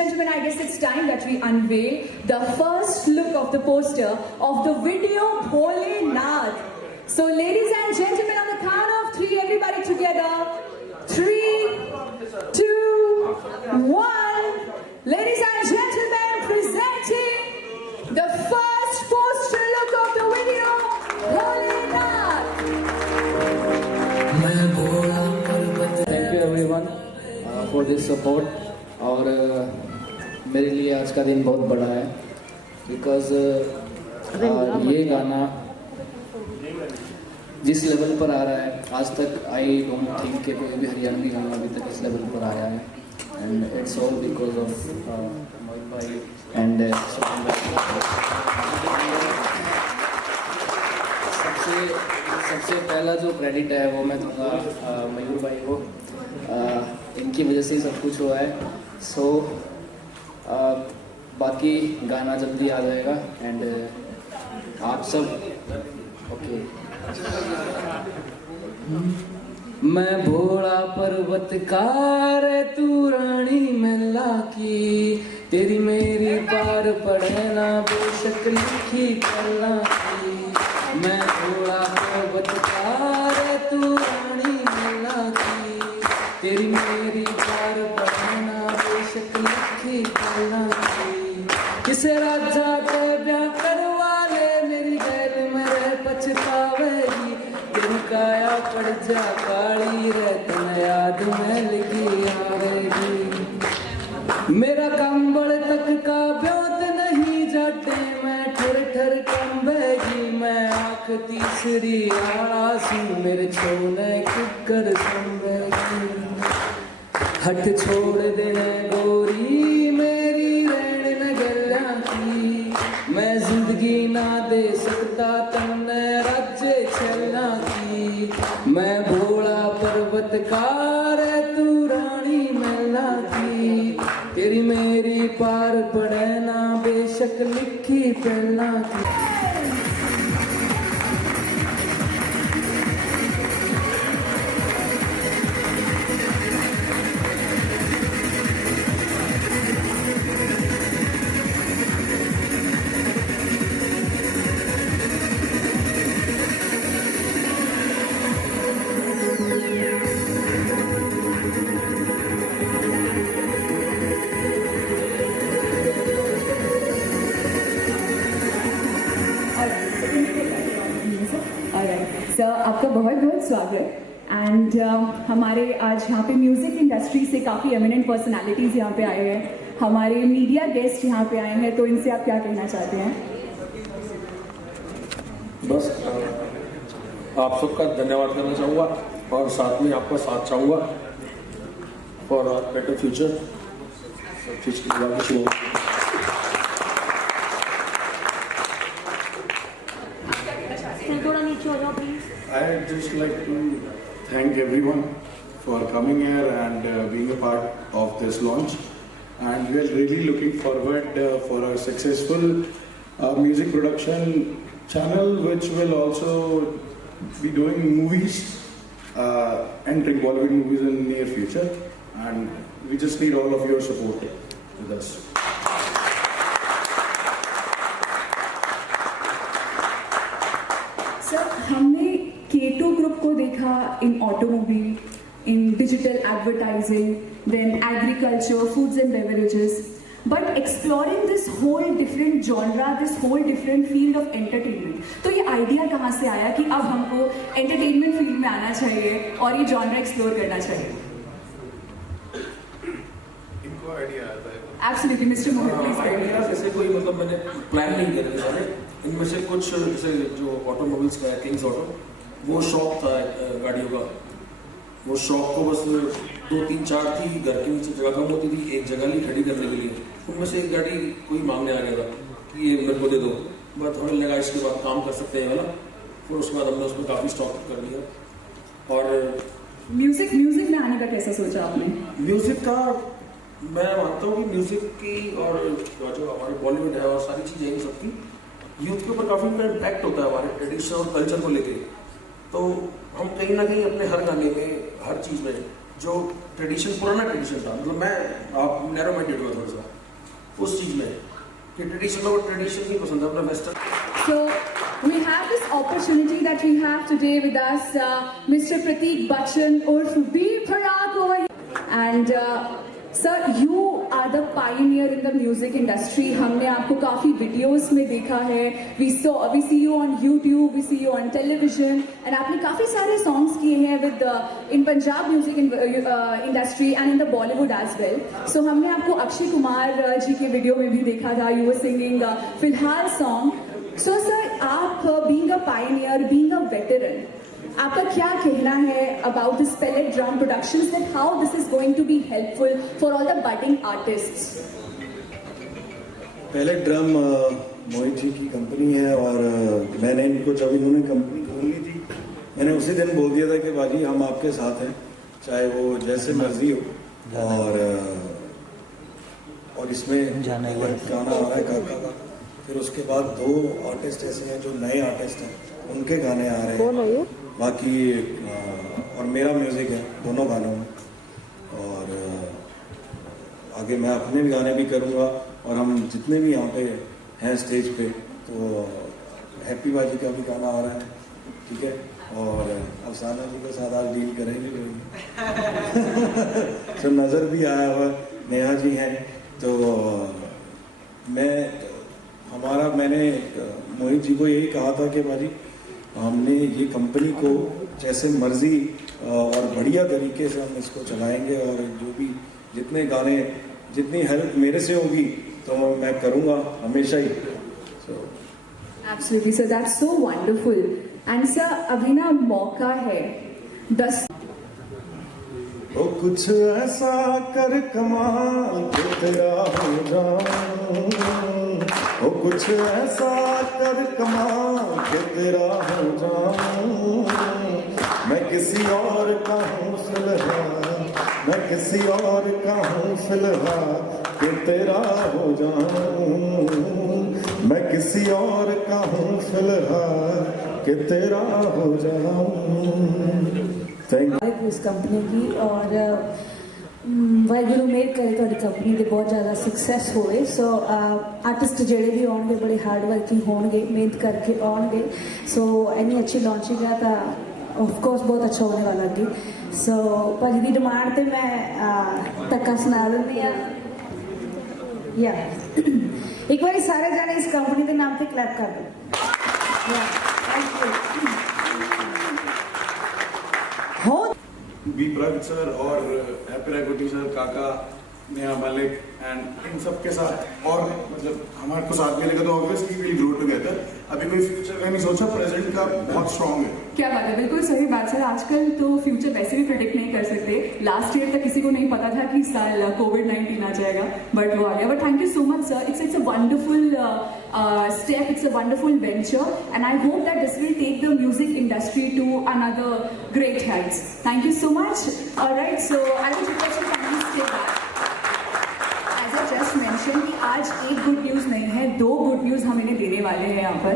gentlemen, I guess it's time that we unveil the first look of the poster of the video Bholenath. So ladies and gentlemen, on the count of three, everybody together. 3, 2, 1. Ladies and gentlemen, presenting the first poster look of the video Bholenath. Thank you everyone for this support. और मेरे लिए आज का दिन बहुत बड़ा है because ये गाना जिस लेवल पर आ रहा है आज तक आई डोंट थिंक कि कोई भी हरियाणवी गाना अभी तक इस लेवल पर आया है and it's all because of Mohit भाई एंड सबसे पहला जो क्रेडिट है वो मैं दूंगा मयूर भाई को। इनकी वजह से ही सब कुछ हुआ है। सो बाकी गाना जल्दी आ जाएगा एंड आप सब ओके। मैं भोला पर्वतकार तू रानी महला की तेरी मेरी पार पड़े ना बेशक लिखी कला की। मैं भोला पर्वतकार तू रानी महला की तेरी मेरी पार पड़े ना बेशक लिखी कला की। किसे राजा के ब्याह करवा ले मेरी गैल मेरे पछतावेगी तेरी काया पड़ जा काली रे तन याद में लगी आवेगी। मेरा कंबल तक का ब्योत नहीं जाते मैं ठर ठर कंबेगी। मैं आँख तीसरी आसू मेरे छोने किकर संबेगी। हट छोड़ देने गोरी मेरी रहन नगरिया की मैं जिंदगी ना दे सकता तन्ने राज्य छलना की। मैं भोला पर्वतकार तू रानी महला की तेरी मेरी पार पड़े ना बेशक लिखी पहला की। सर आपका बहुत बहुत स्वागत एंड हमारे आज यहाँ पे म्यूजिक इंडस्ट्री से काफ़ी एमिनेंट पर्सनालिटीज़ यहाँ पे आए हैं। हमारे मीडिया गेस्ट यहाँ पे आए हैं तो इनसे आप क्या कहना चाहते हैं? बस आप सबका धन्यवाद करना चाहूँगा और साथ में आपका साथ चाहूँगा फॉर बेटर फ्यूचर। सब चीज़ की दुआ की I'd just like to thank everyone for coming here and being a part of this launch. And we are really looking forward for a successful music production channel, which will also be doing movies, entering Bollywood movies in the near future. And we just need all of your support with us. Sir हमने K2 group को देखा in automobile, in digital advertising, then agriculture, foods and beverages, but exploring this whole different genre, this whole different field of entertainment. तो ये idea कहाँ से आया कि अब हमको एंटरटेनमेंट फील्ड में आना चाहिए और ये जॉनरा एक्सप्लोर करना चाहिए? इनको आइडिया आता है? Absolutely mister Mohit please. जैसे कोई मतलब मैंने प्लान नहीं किया था सारे, इनमें से कुछ जैसे जो ऑटोमोबाइल्स का है किंग्स ऑटो, वो शौक था गाड़ियों का। वो शौक को बस 2, 3, 4 थी, घर के नीचे जगह कम होती थी, एक जगह ली खड़ी करने के लिए। उनमें से एक गाड़ी कोई मांगने आ गया था कि ये मेरे को दे दो, बट हमें लगा इसके बाद काम कर सकते हैं वाला। फिर उसके बाद हमने उसमें काफ़ी स्टॉक कर लिया। और म्यूजिक में आने का कैसा सोचा आपने? म्यूजिक का मैं मानता हूँ कि म्यूजिक की और जो हमारे बॉलीवुड है और सारी चीज़ें हैं सबकी यूथ के ऊपर काफ़ी इम्पैक्ट होता है हमारे ट्रेडिशन और कल्चर को लेके। तो हम कहीं ना कहीं अपने हर गाने में, हर चीज़ में जो ट्रेडिशन, पुराना ट्रेडिशन था, मतलब मैं आप नैरो माइंडेड हुआ थोड़ा सा, उस चीज में कि ट्रेडिशन और ट्रेडिशन नहीं पसंद है, अपना western. So we have this opportunity that we have today with us, Mr. Prateek Bachchan urf B Parag over here. And sir, you are the pioneer in the music industry. हमने आपको काफी videos में देखा है. We see you on YouTube, we see you on television, and आपने काफी सारे songs किए हैं with in Punjab music industry and in the Bollywood as well. So हमने आपको अक्षय कुमार जी के video में भी देखा था. You were singing फिलहाल song. So sir, आप being a pioneer, being a veteran, आपका क्या कहना है about this pellet drum productions, that how this is going to be helpful for all the budding artists? pellet drum Mohit ji की company है और मैंने इनको जब इन्होंने कंपनी खोल ली थी, मैंने उसी दिन बोल दिया था कि बाजी हम आपके साथ हैं, चाहे वो जैसे मर्जी हो। और इसमें गाना आ रहा है काका का, फिर उसके बाद 2 आर्टिस्ट ऐसे हैं जो नए आर्टिस्ट हैं, उनके गाने आ रहे हैं, बाकी और मेरा म्यूजिक है दोनों गानों में, और आगे मैं अपने भी गाने भी करूँगा। और हम जितने भी यहाँ पे हैं स्टेज पे, तो हैप्पी बाजी का भी गाना आ रहा है, ठीक है, और अफसाना जी के साथ आज डील करेंगे जो नज़र भी आया हुआ नेहा जी हैं, तो मैंने मोहित जी को यही कहा था कि भाजी हमने ये कंपनी को जैसे मर्जी और बढ़िया तरीके से हम इसको चलाएंगे, और जो भी जितने गाने जितनी हेल्प मेरे से होगी तो मैं करूँगा हमेशा ही। Absolutely sir, that's so wonderful. And sir, अभी ना मौका है 10 ओ कुछ ऐसा कर कमाल के तेरा हो जाऊं, ओ कुछ ऐसा कर कमाल के तेरा हो जाऊं, मैं किसी और का हूँ फिलहाल, मैं किसी और का हूँ फिलहाल के तेरा हो जाऊं, मैं किसी और का हूँ फिलहाल के तेरा हो जाऊं। इस कंपनी की और वाहिगुरू मेहर करे तो कंपनी के बहुत ज़्यादा सक्सैस होए। सो आर्टिस्ट जेड़े भी आउणगे बड़े हार्ड वर्किंग होंगे, मेहनत करके आउणगे, सो इन्नी अच्छी लॉन्चिंग है तो ऑफकोर्स बहुत अच्छा होने वाला अगे। सो भाजी की डिमांड तो मैं धक्का सुना देंदी हाँ, या एक बार सारे जाने इस कंपनी के नाम पे क्लैप कर दो। बी प्रग सर और हैप्पी रायकोटी सर, काका, नेहा मलिक एंड इन सब के साथ, और मतलब हमारे को साथ में लगा तो ऑब्वियसली विल ग्रो टुगेदर। अभी कोई फ्यूचर का नहीं सोचा, प्रेजेंट का बहुत स्ट्रांग है। क्या बात है, बिल्कुल सही बात सर। आजकल तो फ्यूचर वैसे भी प्रिडिक्ट नहीं कर सकते। लास्ट ईयर तक किसी को नहीं पता था कि साल कोविड-19 आ जाएगा, बट वो आ गया। But thank you so much sir, it's a wonderful step, it's a wonderful venture, and I hope that this will take the music industry to another great heights. Thank you so much. All right, so I would request you to kindly stay back. As I just mentioned कि आज एक good news नहीं है, 2 good news हम इन्हें देने वाले हैं यहाँ पर।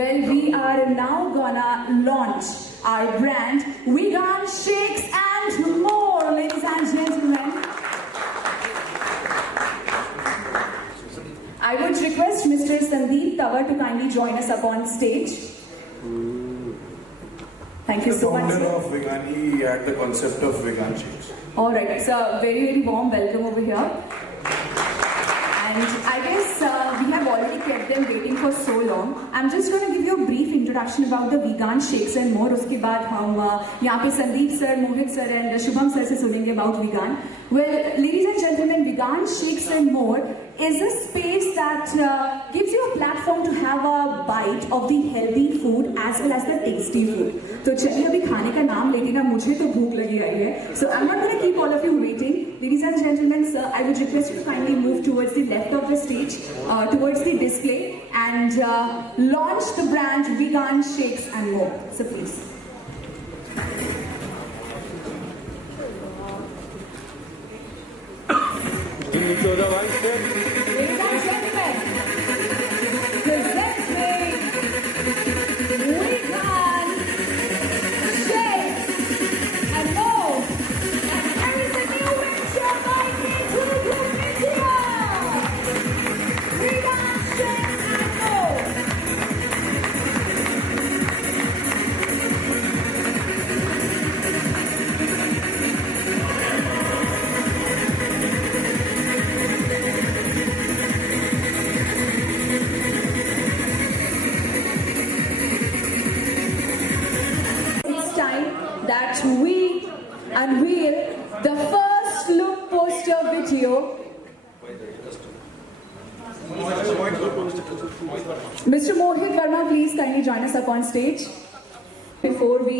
Well, we are now gonna launch our brand Vegan Shakes and More, ladies and gentlemen. I would request Mr. Sandeep Tawar to kindly join us up on stage. Thank you so much. The founder of Vegani had the concept of vegan shakes. All right, it's a very, very warm welcome over here. And I guess we have already kept them waiting for so long. I'm just going to give you a brief introduction about the Vegan Shakes and More. उसके बाद हम यहाँ पे Sandeep sir, Mohit sir and Shubham sir से सुनेंगे about vegan. Well, ladies and gentlemen, Vegan Shakes and More is a space that gives you a platform to have a bite of the healthy food as well as the tasty food. तो चलिए अभी खाने का नाम लेके ना मुझे तो भूख लगी आई है. So I'm not going to keep all of you waiting. Ladies and gentlemen, sir, I would request you to kindly move towards the left of the stage, towards the display, and launch the brand Vegan Shakes and More. So please. Ladies and gentlemen, presenting Vegan Shakes and More. And here is the new venture by India. Mr. Mohit Verma, please kindly join us up on stage. Before we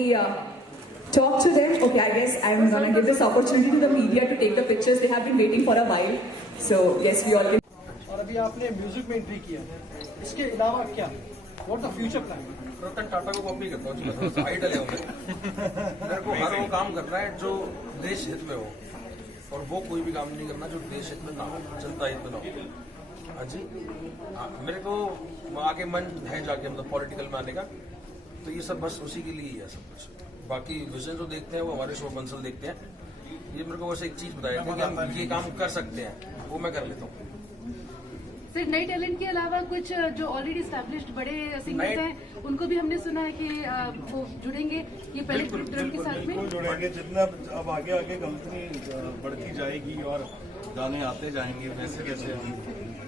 talk to them, okay, I guess I'm gonna give this opportunity to the media to take the pictures. They have been waiting for a while. So yes, we all can. और अभी आपने music में entry किया, इसके अलावा क्या, what the future plan? Ratan Tata को copy करता हूँ, आइडल है मेरे को हर वो काम करना है जो देश हित में हो, और वो कोई भी काम नहीं करना जो देश हित में ना हो, जनता हित में ना हो। हाँ जी, मेरे को आगे मन है जाके मतलब पॉलिटिकल में आने का, तो ये सब बस उसी के लिए ही है सब कुछ। बाकी विजन जो देखते हैं वो हमारे शो बंसल देखते हैं। ये मेरे को बस एक चीज बताया था कि हम ये काम कर सकते हैं, वो मैं कर लेता हूँ। सर नए टैलेंट के अलावा कुछ जो ऑलरेडी एस्टैब्लिश्ड बड़े सिंगर्स हैं उनको भी हमने सुना है कि वो जुड़ेंगे ये पहले ड्रम के साथ में। बिल्कुल जुड़ेंगे, जितना अब आगे आगे कंपनी बढ़ती जाएगी और गाने आते जाएंगे वैसे वैसे हम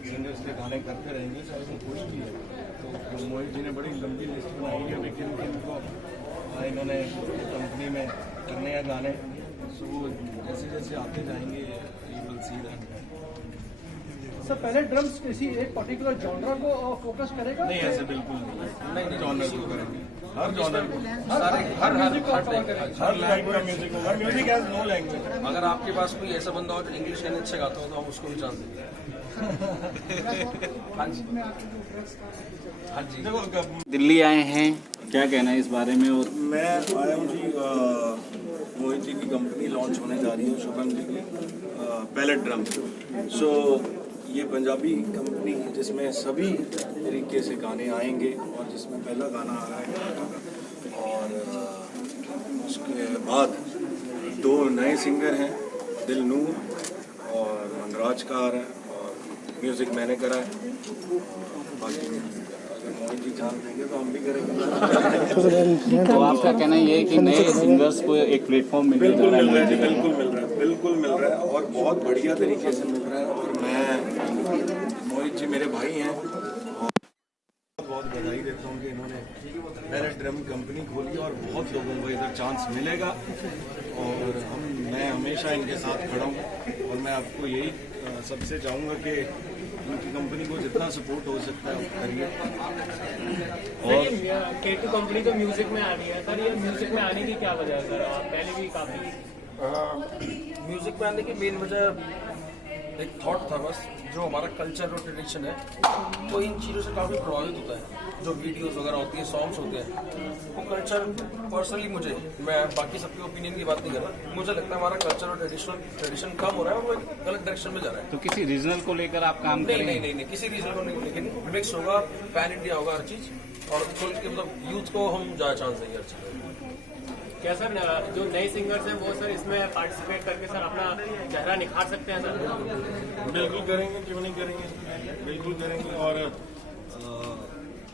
सिंगर्स के गाने करते रहेंगे, चाहे वो कोई भी है। तो मोहित जी ने बड़ी लंबी लिस्ट बनाई है लेकिन इनको इन्होंने कंपनी में करने हैं गाने, सो जैसे जैसे आते जाएंगे you will see that. Sir पहले ड्रम्स किसी एक पर्टिकुलर जॉनर को फोकस करेगा? नहीं ऐसे बिल्कुल नहीं, जॉनर को करेंगे, हर जॉनर को, हर म्यूजिक को कवर करेगा, हर लैंग्वेज का म्यूजिक होगा। Music has no language. अगर आपके पास कोई ऐसा बंदा हो जो इंग्लिश गाने अच्छे गाता हो तो हम उसको भी चांस देंगे। हाँ जी, हाँ जी। देखो दिल्ली आए हैं, क्या कहना है इस बारे में? और मैं आया हूँ जी, मोहित जी की कंपनी लॉन्च होने जा रही है, शुभम जी की पैलेट ड्रम। सो ये पंजाबी कंपनी जिसमें सभी तरीके से गाने आएंगे और जिसमें पहला गाना आ रहा है और उसके बाद 2 नए सिंगर हैं, दिल नूर और मनराज का आ रहा है और म्यूज़िक मैंने करा है। बाकी अगर मोहित जी जान देंगे तो हम भी करेंगे। तो आपका कहना ये है कि नए सिंगर्स को एक प्लेटफॉर्म मिल बिल्कुल रहा मिल रहा है जी, है? बिल्कुल मिल रहा है, बिल्कुल मिल रहा है और बहुत बढ़िया तरीके से मिल रहा है। और मैं मोहित जी मेरे भाई हैं और बहुत बधाई देता हूँ कि इन्होंने पहले ड्रम कंपनी खोली और बहुत लोगों को इधर चांस मिलेगा और मैं हमेशा इनके साथ खड़ा हूँ। और मैं आपको यही सबसे चाहूँगा कि उनकी कंपनी को जितना सपोर्ट हो सकता है करिए। और K2 कंपनी तो म्यूजिक में आ रही है सर, ये म्यूजिक में आने की क्या वजह है सर? आप पहले भी काफी म्यूजिक में आने की मेन वजह एक थॉट था बस, जो हमारा कल्चर और ट्रेडिशन है तो इन चीज़ों से काफ़ी प्रभावित होता है। जो वीडियोस वगैरह होती है, सॉन्ग्स होते हैं, वो कल्चर पर्सनली मुझे, मैं बाकी सबके ओपिनियन की बात नहीं कर रहा, मुझे लगता है हमारा कल्चर और ट्रेडिशन कम हो रहा है और वो एक गलत डायरेक्शन में जा रहा है। तो किसी रीजनल को लेकर आप काम नहीं करेंगे? नहीं नहीं, किसी रीजन को नहीं, लेकिन मिक्स होगा, पैन इंडिया होगा हर चीज़, और खुल के मतलब यूथ को हम ज़्यादा चांस देंगे हर चीज़। क्या सर जो नए सिंगर्स हैं वो सर इसमें पार्टिसिपेट करके सर अपना चेहरा निखार सकते हैं सर? बिल्कुल करेंगे, क्यों नहीं करेंगे, बिल्कुल करेंगे। और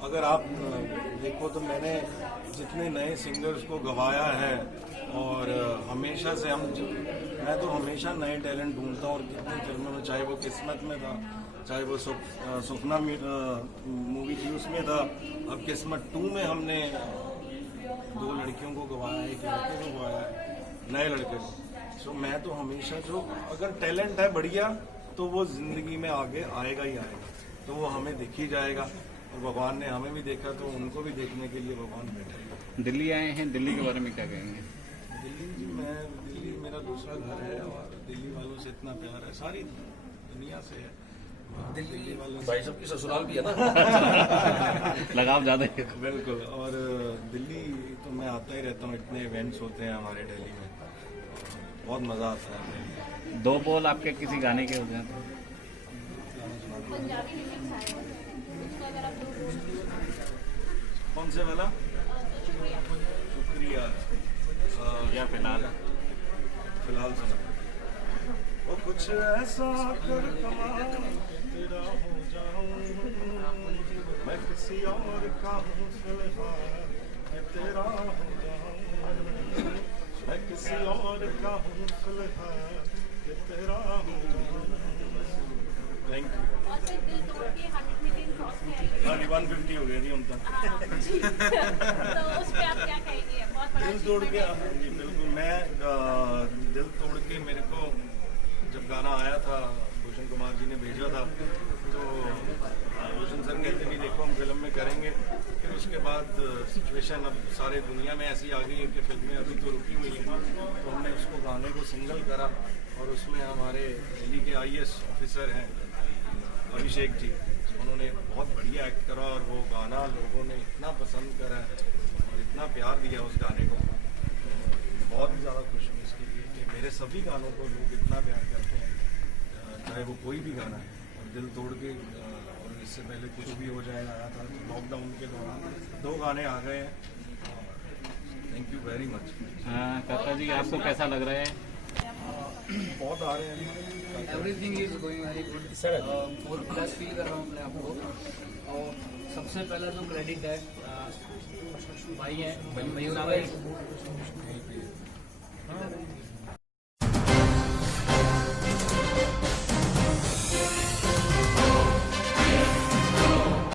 अगर आप देखो तो मैंने जितने नए सिंगर्स को गवाया है और हमेशा से मैं तो हमेशा नए टैलेंट ढूंढता हूँ और कितनी फिल्मों में, चाहे वो किस्मत में था, चाहे वो सुपना मूवी थी उसमें था, अब किस्मत 2 में हमने 2 लड़कियों को गवाया है, 1 लड़के को गवाया है, नए लड़के को। सो मैं तो हमेशा जो अगर टैलेंट है बढ़िया तो वो जिंदगी में आगे आएगा ही आएगा, तो वो हमें दिख ही जाएगा। और भगवान ने हमें भी देखा तो उनको भी देखने के लिए भगवान बैठे। दिल्ली आए हैं, दिल्ली के बारे में क्या कहेंगे? दिल्ली मेरा दूसरा घर है और दिल्ली वालों से इतना प्यार है, सारी दुनिया से है। दिल्ली वालों भाई सबकी ससुराल भी है ना। लगाव ज्यादा है। बिल्कुल। और दिल्ली तो मैं आता ही रहता हूँ, इतने इवेंट्स होते हैं हमारे दिल्ली में, बहुत मज़ा आता है। 2 बोल आपके किसी गाने के हो जाए तो? कौन से वाला? शुक्रिया या फिलहाल सुना वो कुछ ऐसा कर कमाल तेरा हो जाऊं, मैं किसी और का हूँ फिलहाल कि तेरा हो जाऊं, मैं किसी और का हूँ फिलहाल कि तेरा हो जाऊं। Thank you. 150 हो गया जी उनका। दिल तोड़ के बिल्कुल, मैं दिल तोड़ के, मेरे को जब गाना आया था भूषण कुमार जी ने भेजा था, तो भूषण सर कहते कि देखो हम फिल्म में करेंगे। फिर उसके बाद सिचुएशन अब सारे दुनिया में ऐसी आ गई है कि फिल्में अभी तो रुकी हुई हैं, तो हमने उसको गाने को सिंगल करा और उसमें हमारे दिल्ली के IAS ऑफिसर हैं अभिषेक जी, उन्होंने बहुत बढ़िया एक्ट करा और वो गाना लोगों ने इतना पसंद करा और इतना प्यार दिया उस गाने को। बहुत ही ज़्यादा खुश हूँ इसके लिए कि मेरे सभी गानों को लोग इतना प्यार करते हैं, चाहे वो कोई भी गाना है। और दिल तोड़ के और इससे पहले कुछ भी हो जाए आया था, लॉकडाउन के दौरान 2 गाने आ गए हैं। Thank you very much. काका जी आपको कैसा लग रहा है? बहुत आ रहे हैं, everything is going very good sir. और प्लस फील कर रहा हूँ अपने आप को। और सबसे पहला जो क्रेडिट है भाई हैं, मयूर भाई।